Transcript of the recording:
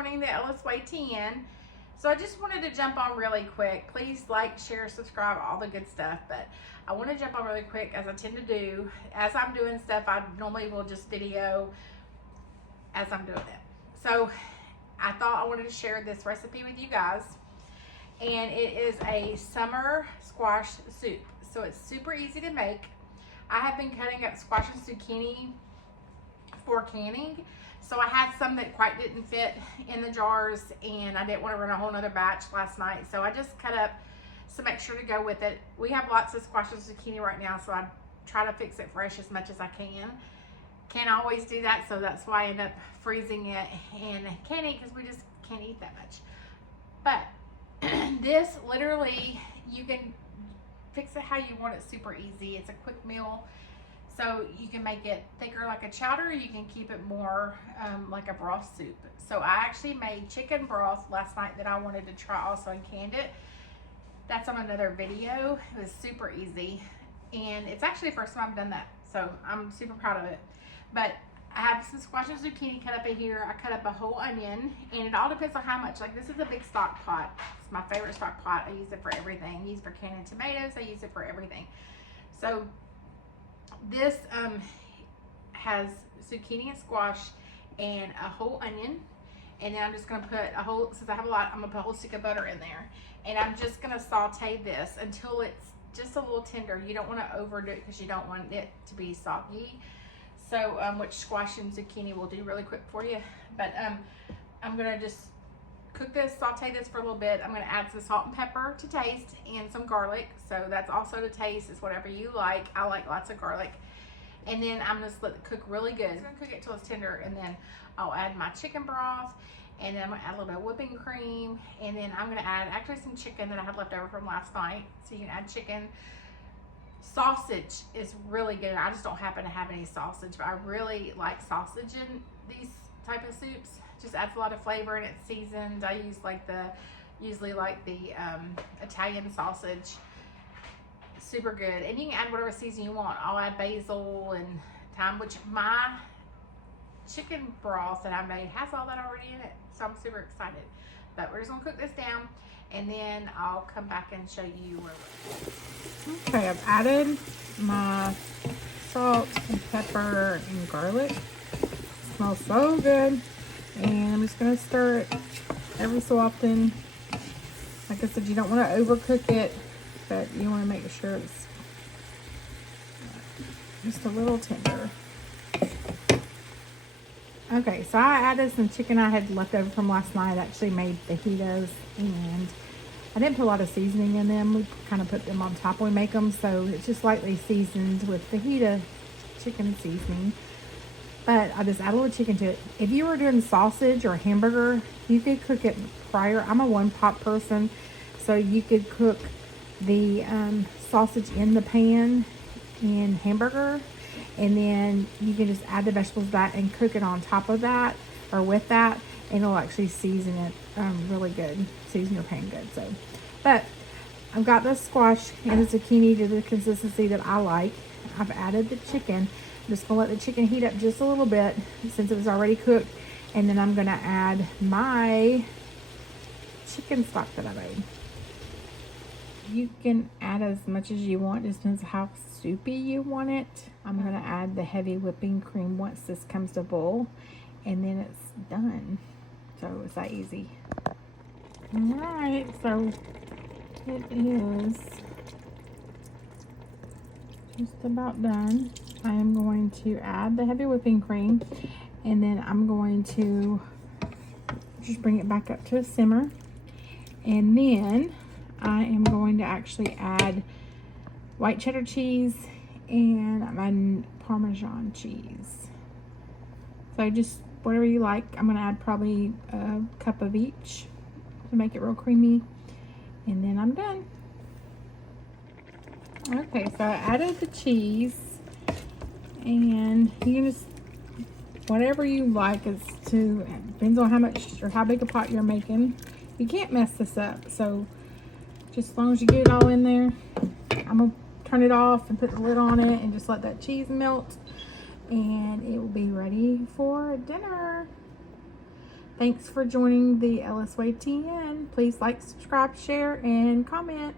joining the Ellis Way 10. So I just wanted to jump on really quick. Please like, share, subscribe, all the good stuff. But I want to jump on really quick, as I tend to do. As I'm doing stuff, I normally will just video as I'm doing it. So I thought I wanted to share this recipe with you guys. And it is a summer squash soup. So it's super easy to make. I have been cutting up squash and zucchini for canning. So I had some that quite didn't fit in the jars, and I didn't want to run a whole nother batch last night. So I just cut up some extra to go with it. We have lots of squash and zucchini right now, so I try to fix it fresh as much as I can. Can't always do that, so that's why I end up freezing it and canning, because we just can't eat that much. But this literally, you can fix it how you want it, super easy. It's a quick meal. So you can make it thicker like a chowder. You can keep it more like a broth soup. So I actually made chicken broth last night that I wanted to try also and canned it. That's on another video. It was super easy. And it's actually the first time I've done that. So I'm super proud of it. But I have some squash and zucchini cut up in here. I cut up a whole onion. And it all depends on how much. Like, this is a big stock pot. It's my favorite stock pot. I use it for everything. I use it for canning tomatoes. I use it for everything. So this has zucchini and squash and a whole onion, and then I'm just gonna put a whole, since I have a lot, I'm gonna put a whole stick of butter in there, and I'm just gonna saute this until it's just a little tender. You don't want to overdo it because you don't want it to be soggy. So which squash and zucchini will do really quick for you. But I'm gonna just cook this, saute this for a little bit. I'm gonna add some salt and pepper to taste, and some garlic. So that's also to taste. It's whatever you like. I like lots of garlic. And then I'm gonna let it cook really good. I'm gonna cook it till it's tender, and then I'll add my chicken broth, and then I'm gonna add a little bit of whipping cream, and then I'm gonna add actually some chicken that I had left over from last night. So you can add chicken. Sausage is really good. I just don't happen to have any sausage, but I really like sausage in these type of soups. Just adds a lot of flavor, and it's seasoned. I use usually like the Italian sausage. Super good. And you can add whatever season you want. I'll add basil and thyme, which my chicken broth that I made has all that already in it. So I'm super excited. But we're just gonna cook this down, and then I'll come back and show you where we're at. Okay, I've added my salt and pepper and garlic. It smells so good. And I'm just gonna stir it every so often. Like I said, you don't want to overcook it, but you want to make sure it's just a little tender. Okay, so I added some chicken I had left over from last night. I actually made fajitas, and I didn't put a lot of seasoning in them. We kind of put them on top when we make them, so it's just lightly seasoned with fajita chicken seasoning. But I just add a little chicken to it. If you were doing sausage or hamburger, you could cook it prior. I'm a one-pot person, so you could cook the sausage in the pan in hamburger, and then you can just add the vegetables to that and cook it on top of that or with that, and it'll actually season it really good. Season your pan good. So, but I've got the squash and the zucchini to the consistency that I like. I've added the chicken. I'm just gonna let the chicken heat up just a little bit since it was already cooked, and then I'm gonna add my chicken stock that I made. You can add as much as you want, just depends how soupy you want it. I'm gonna add the heavy whipping cream once this comes to boil, and then it's done. So it's that easy. All right, so it is just about done. I am going to add the heavy whipping cream, and then I'm going to just bring it back up to a simmer, and then I am going to actually add white cheddar cheese and I'm adding Parmesan cheese. So just whatever you like. I'm going to add probably a cup of each to make it real creamy, and then I'm done. Okay, so I added the cheese, and you can just, whatever you like, as to, depends on how much or how big a pot you're making. You can't mess this up, so just as long as you get it all in there. I'm gonna turn it off and put the lid on it and just let that cheese melt, and it will be ready for dinner. Thanks for joining the LSWayTN. Please like, subscribe, share, and comment.